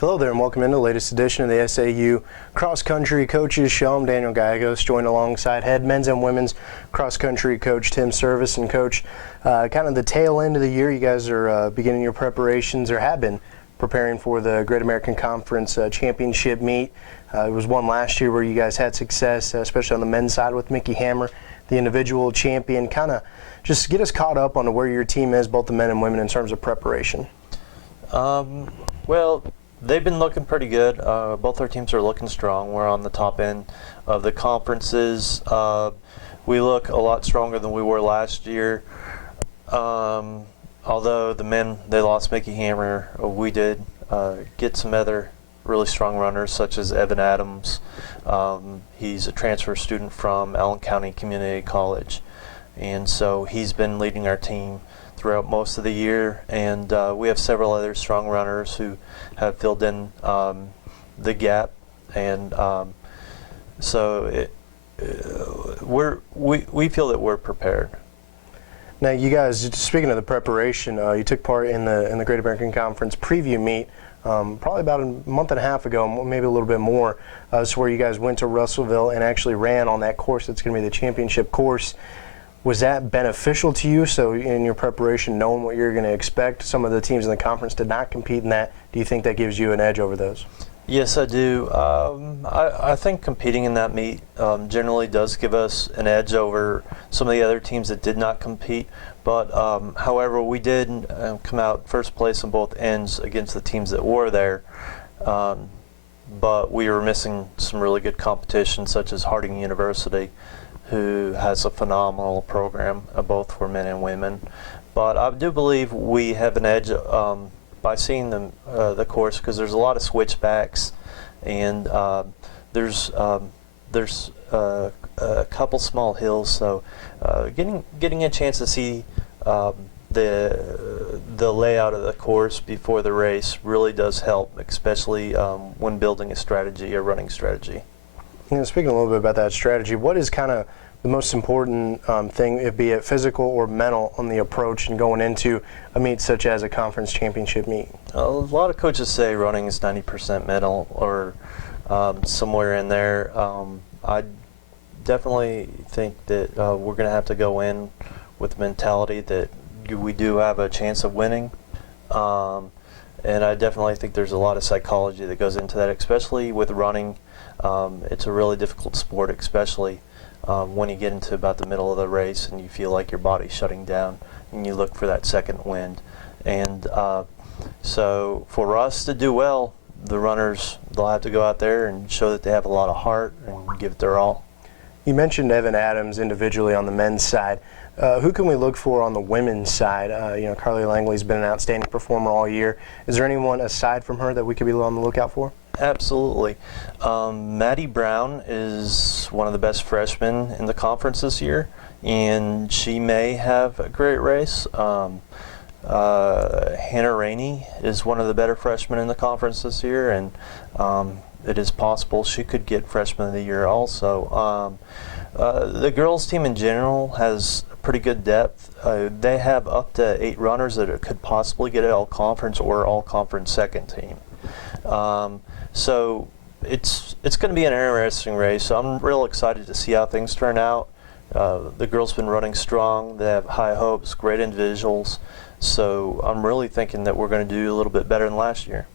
Hello there and welcome into the latest edition of the SAU Cross Country Coaches Show. I'm Daniel Gallegos, joined alongside head men's and women's cross country coach Tim Service. And coach, kind of the tail end of the year, you guys are beginning your preparations, or have been preparing for the Great American Conference Championship meet. It was one last year where you guys had success, especially on the men's side with Mickey Hammer, the individual champion. Kind of just get us caught up on where your team is, both the men and women, in terms of preparation. Well, they've been looking pretty good. Both our teams are looking strong. We're on the top end of the conferences. We look a lot stronger than we were last year. Although the men, they lost Mickey Hammer, we did get some other really strong runners, such as Evan Adams. He's a transfer student from Allen County Community College, and so he's been leading our team throughout most of the year, and we have several other strong runners who have filled in the gap, and so we feel that we're prepared. Now, you guys, speaking of the preparation, you took part in the Great American Conference preview meet probably about a month and a half ago, maybe a little bit more. So where you guys went to Russellville and actually ran on that course that's going to be the championship course. Was that beneficial to you? So in your preparation, knowing what you're going to expect, some of the teams in the conference did not compete in that. Do you think that gives you an edge over those? Yes, I do. I think competing in that meet generally does give us an edge over some of the other teams that did not compete. But however, we did come out first place on both ends against the teams that were there. But we were missing some really good competition, such as Harding University, who has a phenomenal program, both for men and women. But I do believe we have an edge by seeing the course, because there's a lot of switchbacks, and there's a couple small hills. So getting a chance to see the layout of the course before the race really does help, especially when building a strategy, a running strategy. You know, speaking a little bit about that strategy, what is kind of the most important thing, be it physical or mental, on the approach and going into a meet such as a conference championship meet? A lot of coaches say running is 90% mental, or somewhere in there. I definitely think that we're going to have to go in with the mentality that we do have a chance of winning. And I definitely think there's a lot of psychology that goes into that, especially with running. It's a really difficult sport, especially when you get into about the middle of the race and you feel like your body's shutting down and you look for that second wind. And so for us to do well, the runners, they'll have to go out there and show that they have a lot of heart and give it their all. You mentioned Evan Adams individually on the men's side. Who can we look for on the women's side? You know, Carly Langley's been an outstanding performer all year. Is there anyone aside from her that we could be on the lookout for? Absolutely. Maddie Brown is one of the best freshmen in the conference this year, and she may have a great race. Hannah Rainey is one of the better freshmen in the conference this year, and it is possible she could get freshman of the year also. The girls team in general has pretty good depth. They have up to 8 runners that could possibly get an all-conference or all-conference second team. So it's going to be an interesting race. So I'm real excited to see how things turn out. The girls have been running strong. They have high hopes, great individuals. So I'm really thinking that we're going to do a little bit better than last year.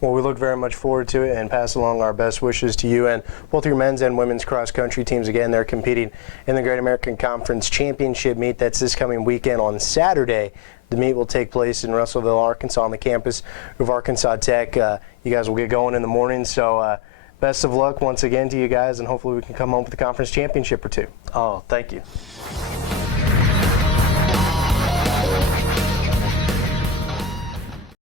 Well, we look very much forward to it and pass along our best wishes to you and both your men's and women's cross-country teams. Again, they're competing in the Great American Conference Championship meet. That's this coming weekend on Saturday. The meet will take place in Russellville, Arkansas, on the campus of Arkansas Tech. You guys will get going in the morning, so best of luck once again to you guys, and hopefully we can come home with a conference championship or two. Oh, thank you.